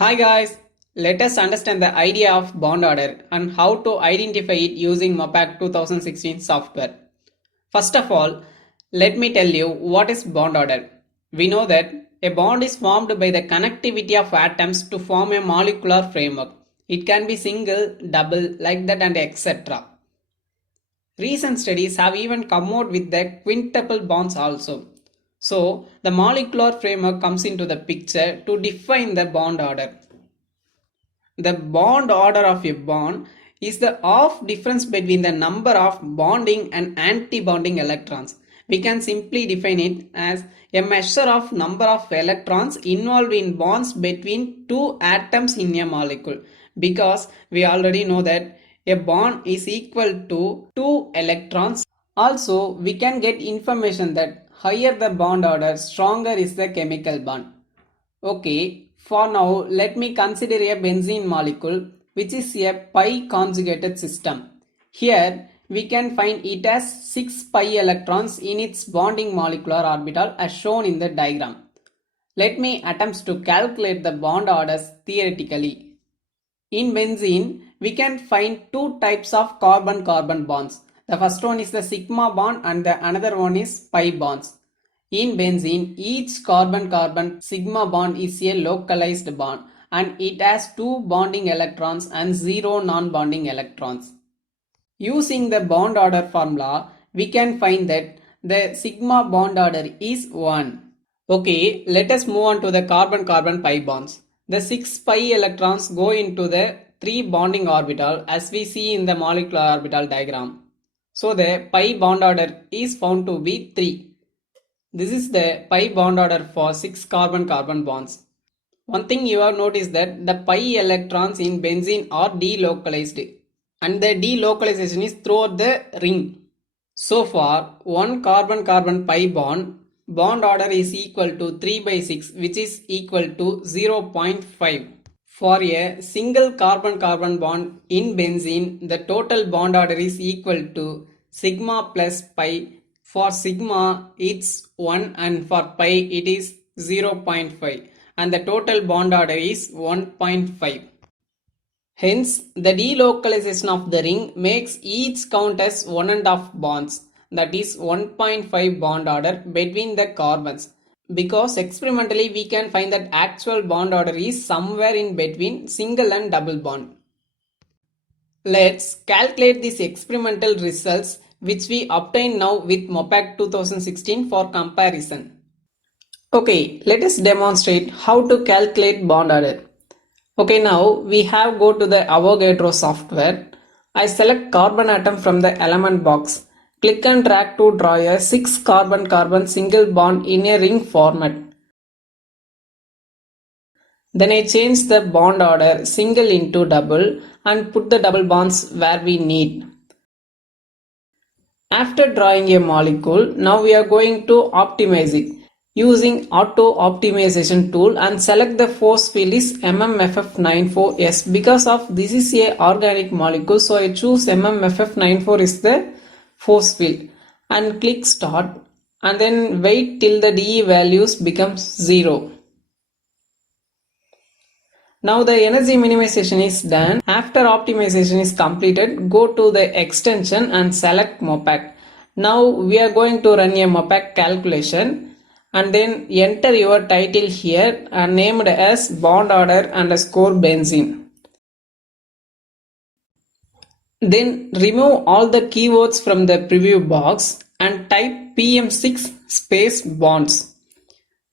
Hi guys, let us understand the idea of bond order and how to identify it using MoPAC 2016 software. First of all, let me tell you what is bond order. We know that a bond is formed by the connectivity of atoms to form a molecular framework. It can be single, double, like that and etc. Recent studies have even come out with the quintuple bonds also. So, the molecular framework comes into the picture to define the bond order. The bond order of a bond is the half difference between the number of bonding and anti-bonding electrons. We can simply define it as a measure of number of electrons involved in bonds between two atoms in a molecule, because we already know that a bond is equal to 2 electrons. Also, we can get information that higher the bond order, stronger is the chemical bond. Okay, for now let me consider a benzene molecule which is a pi conjugated system. Here we can find it has 6 pi electrons in its bonding molecular orbital as shown in the diagram. Let me attempt to calculate the bond orders theoretically. In benzene, we can find two types of carbon-carbon bonds. The first one is the sigma bond and the another one is pi bonds. In benzene, each carbon-carbon sigma bond is a localized bond and it has two bonding electrons and zero non-bonding electrons. Using the bond order formula, we can find that the sigma bond order is 1. Okay, let us move on to the carbon-carbon pi bonds. The 6 pi electrons go into the 3 bonding orbital as we see in the molecular orbital diagram. So the pi bond order is found to be 3. This is the pi bond order for 6 carbon-carbon bonds. One thing you have noticed that the pi electrons in benzene are delocalized and the delocalization is throughout the ring. So for one carbon-carbon pi bond order is equal to 3 by 6, which is equal to 0.5. For a single carbon-carbon bond in benzene, the total bond order is equal to sigma plus pi. For sigma it's 1 and for pi it is 0.5 and the total bond order is 1.5. Hence, the delocalization of the ring makes each count as 1.5 bonds, that is 1.5 bond order between the carbons. Because experimentally we can find that actual bond order is somewhere in between single and double bond. Let's calculate these experimental results which we obtain now with MoPAC 2016 for comparison. Okay, let us demonstrate how to calculate bond order. Okay, now we have go to the Avogadro software. I select carbon atom from the element box. Click and drag to draw a 6 carbon-carbon single bond in a ring format. Then I change the bond order single into double and put the double bonds where we need. After drawing a molecule, now we are going to optimize it. Using auto optimization tool and select the force field is MMFF94S. Because of this is a organic molecule, so I choose MMFF94 is the force field and click start and then wait till the DE values becomes 0. Now the energy minimization is done. After optimization is completed, go to the extension and select MoPAC. Now we are going to run a MoPAC calculation and then enter your title here and named as bond order underscore benzene. Then remove all the keywords from the preview box and type PM6 space bonds.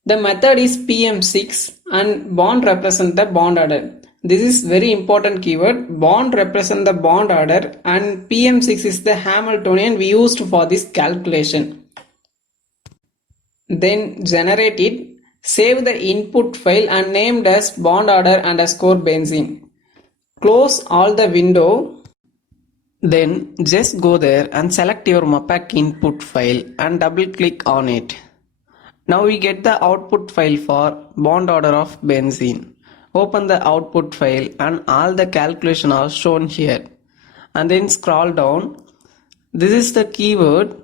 The method is PM6 and bond represent the bond order. This is very important keyword. Bond represent the bond order and PM6 is the Hamiltonian we used for this calculation. Then generate it, save the input file and named as bond order underscore benzene. Close all the window. Then just go there and select your MoPAC input file and double click on it. Now we get the output file for bond order of benzene. Open the output file and all the calculation are shown here. And then scroll down. This is the keyword.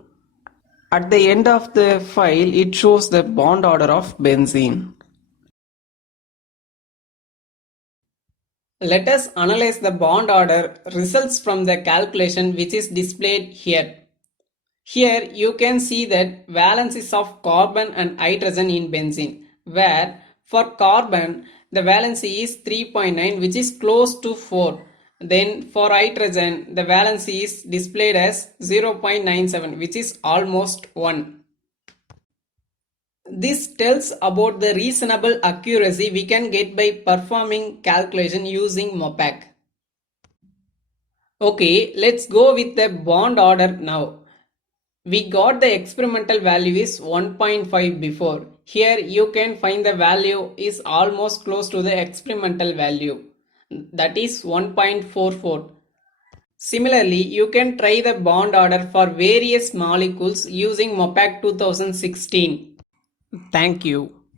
At the end of the file, it shows the bond order of benzene. Let us analyze the bond order results from the calculation which is displayed here. Here you can see that valencies of carbon and hydrogen in benzene, where for carbon the valency is 3.9 which is close to 4. Then for hydrogen the valency is displayed as 0.97 which is almost 1. This tells about the reasonable accuracy we can get by performing calculation using MoPAC. Okay, let's go with the bond order now. We got the experimental value is 1.5 before. Here you can find the value is almost close to the experimental value. That is 1.44. Similarly, you can try the bond order for various molecules using MoPAC 2016. Thank you.